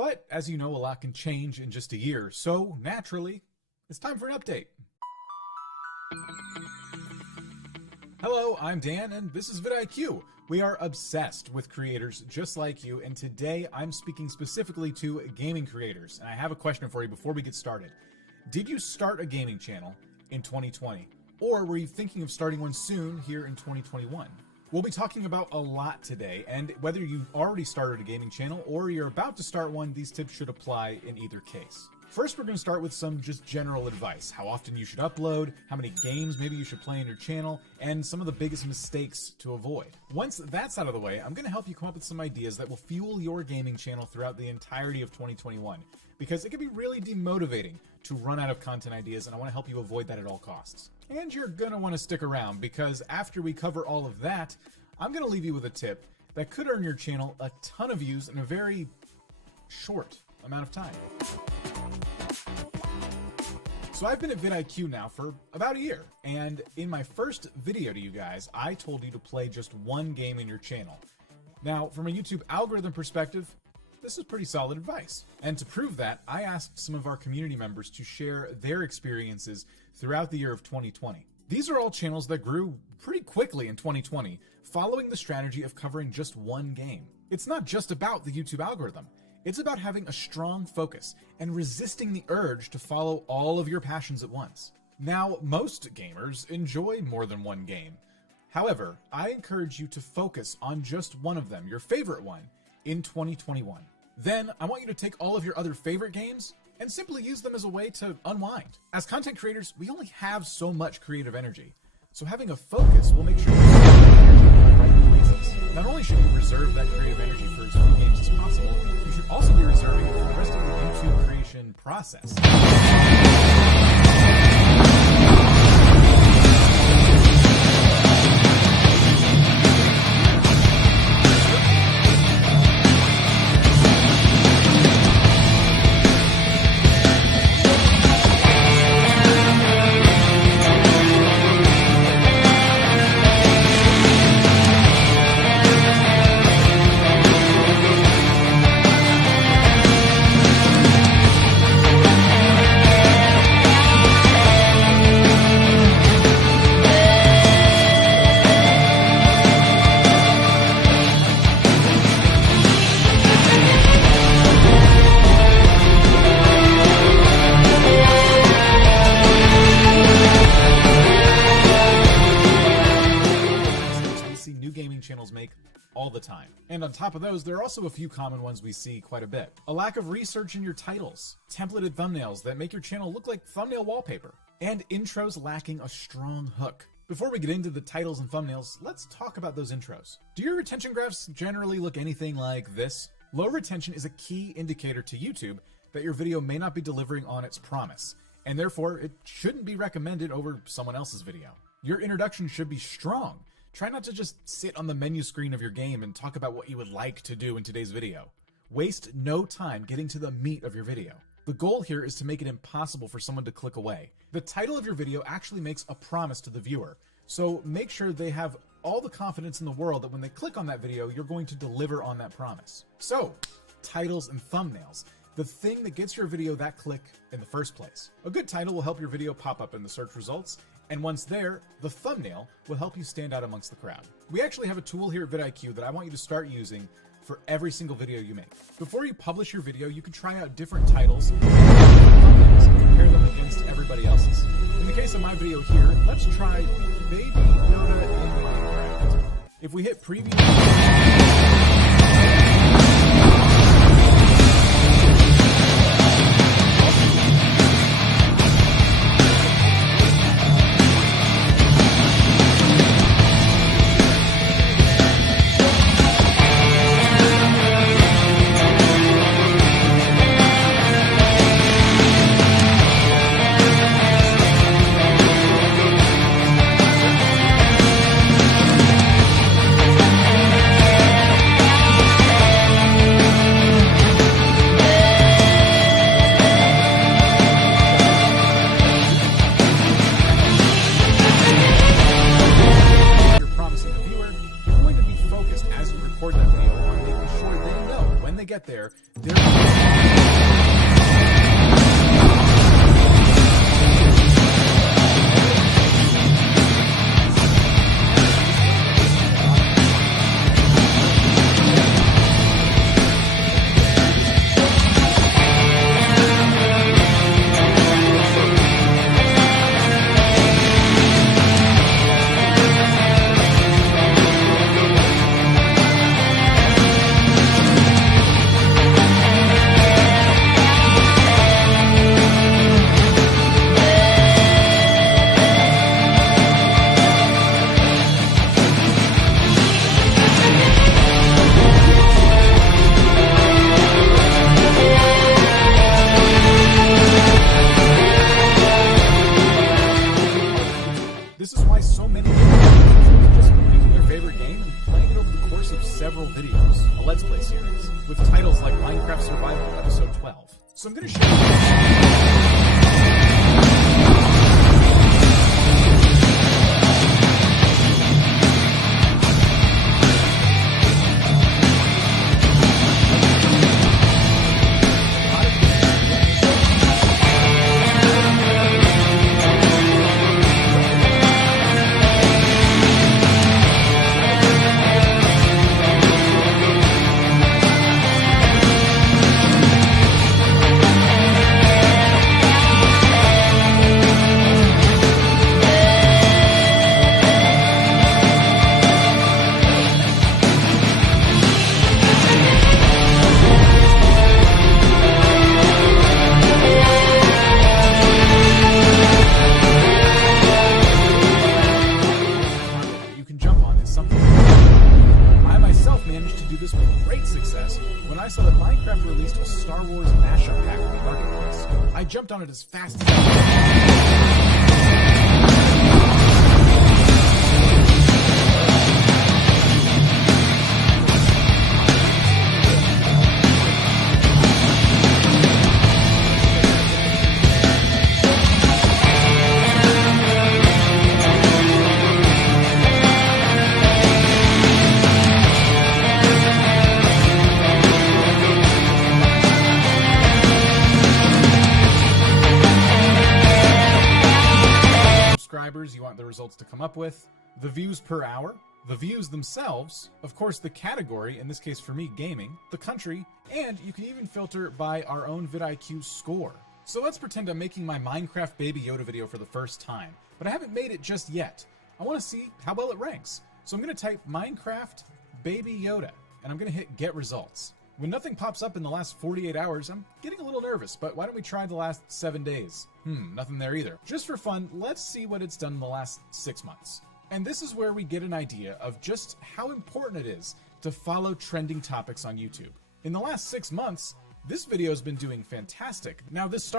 But as you know, a lot can change in just a year, so naturally, it's time for an update. Hello, I'm Dan, and this is vidIQ. We are obsessed with creators just like you, and today I'm speaking specifically to gaming creators. And I have a question for you before we get started. Did you start a gaming channel in 2020? Or were you thinking of starting one soon here in 2021? We'll be talking about a lot today, and whether you already started a gaming channel or you're about to start one, these tips should apply in either case. First, we're going to start with some just general advice. How often you should upload, how many games maybe you should play in your channel, and some of the biggest mistakes to avoid. Once that's out of the way, I'm going to help you come up with some ideas that will fuel your gaming channel throughout the entirety of 2021, because it can be really demotivating to run out of content ideas, and I want to help you avoid that at all costs. And you're going to want to stick around, because after we cover all of that, I'm going to leave you with a tip that could earn your channel a ton of views in a very short amount of time. So I've been at vidIQ now for about a year, and in my first video to you guys, I told you to play just one game in your channel. Now, from a YouTube algorithm perspective, this is pretty solid advice. And to prove that, I asked some of our community members to share their experiences throughout the year of 2020. These are all channels that grew pretty quickly in 2020, following the strategy of covering just one game. It's not just about the YouTube algorithm. It's about having a strong focus and resisting the urge to follow all of your passions at once. Now, most gamers enjoy more than one game. However, I encourage you to focus on just one of them, your favorite one, in 2021. Then, I want you to take all of your other favorite games and simply use them as a way to unwind. As content creators, we only have so much creative energy, so having a focus will make sure you spend that energy in the right places. Not only should you reserve that creative energy for as few games as possible, you should also be reserving it for the rest of the YouTube creation process. Channels make all the time. And on top of those, there are also a few common ones we see quite a bit. A lack of research in your titles, templated thumbnails that make your channel look like thumbnail wallpaper, and intros lacking a strong hook. Before we get into the titles and thumbnails, let's talk about those intros. Do your retention graphs generally look anything like this? Low retention is a key indicator to YouTube that your video may not be delivering on its promise, and therefore it shouldn't be recommended over someone else's video. Your introduction should be strong. Try not to just sit on the menu screen of your game and talk about what you would like to do in today's video. Waste no time getting to the meat of your video. The goal here is to make it impossible for someone to click away. The title of your video actually makes a promise to the viewer, so make sure they have all the confidence in the world that when they click on that video, you're going to deliver on that promise. So, titles and thumbnails. The thing that gets your video that click in the first place. A good title will help your video pop up in the search results, and once there, the thumbnail will help you stand out amongst the crowd. We actually have a tool here at vidIQ that I want you to start using for every single video you make. Before you publish your video, you can try out different titles and compare them against everybody else's. In the case of my video here, let's try Baby Yoda in Minecraft. If we hit preview, get there, episode 12. So I'm going to show you. This with great success when I saw that Minecraft released a Star Wars mashup pack on the marketplace. I jumped on it as fast as I could. You want the results to come up with, the views per hour, the views themselves, of course the category, in this case for me gaming, the country, and you can even filter by our own vidIQ score. So let's pretend I'm making my Minecraft Baby Yoda video for the first time, but I haven't made it just yet. I want to see how well it ranks. So I'm going to type Minecraft Baby Yoda, and I'm going to hit get results. When nothing pops up in the last 48 hours, I'm getting a little nervous, but why don't we try the last 7 days? Nothing there either. Just for fun, let's see what it's done in the last 6 months. And this is where we get an idea of just how important it is to follow trending topics on YouTube. In the last 6 months, this video has been doing fantastic. Now, this Star Wars